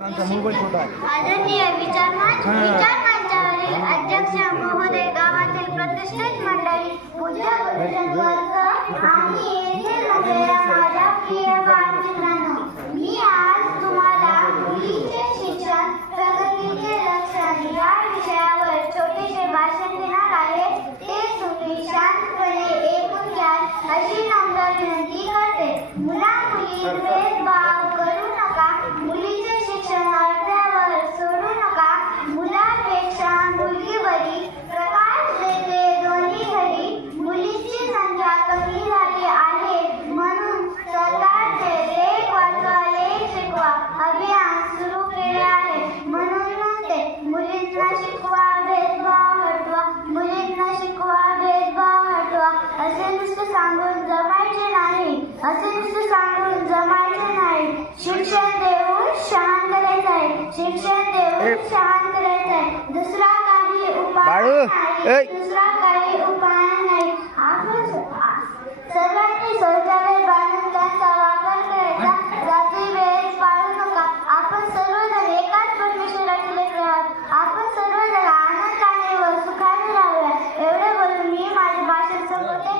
आदरणीय विचार मंचावरील अध्यक्ष महोदय, गावातील प्रतिष्ठित मंडळी, पूज्य गुरुजन वर्ग आणि येथील माझ्या प्रिय बाळमित्रांनो, मी आज तुम्हाला मुलीचे शिक्षण प्रगतीचे लक्षण या विषयावर छोटेसे भाषण देणार आहे. ते तुम्ही शांतपणे ऐकून घ्या अशी नम्र विनंती करते. मुला मुली भेदभाव करू नका. मुलीचे शिक्षण अर्ध्यावर सोडू नका. मुलापेक्षा मुलगी बरी. प्रकाश देते दोन्ही घरी. मुलीची संख्या कमी झाली आहे म्हणून सरकारने लेक वाचवा लेक शिकवा अभियान सुरू केले आहे. म्हणून म्हणते, मुलींना शिकवा भेदभाव हटवा. मुलींना शिकवा भेदभाव हटवा. असे नुसतं सांगून जमायचे नाही. असे नुसतं सांगून जमायचे नाही. शिक्षण देऊन शहाण करायचं आहे. शिक्षण देऊन शहाण करायचं आहे. दुसरा काही उपाय नाही. दुसरा काही उपाय नाही. आपण सर्वांनी शौचालय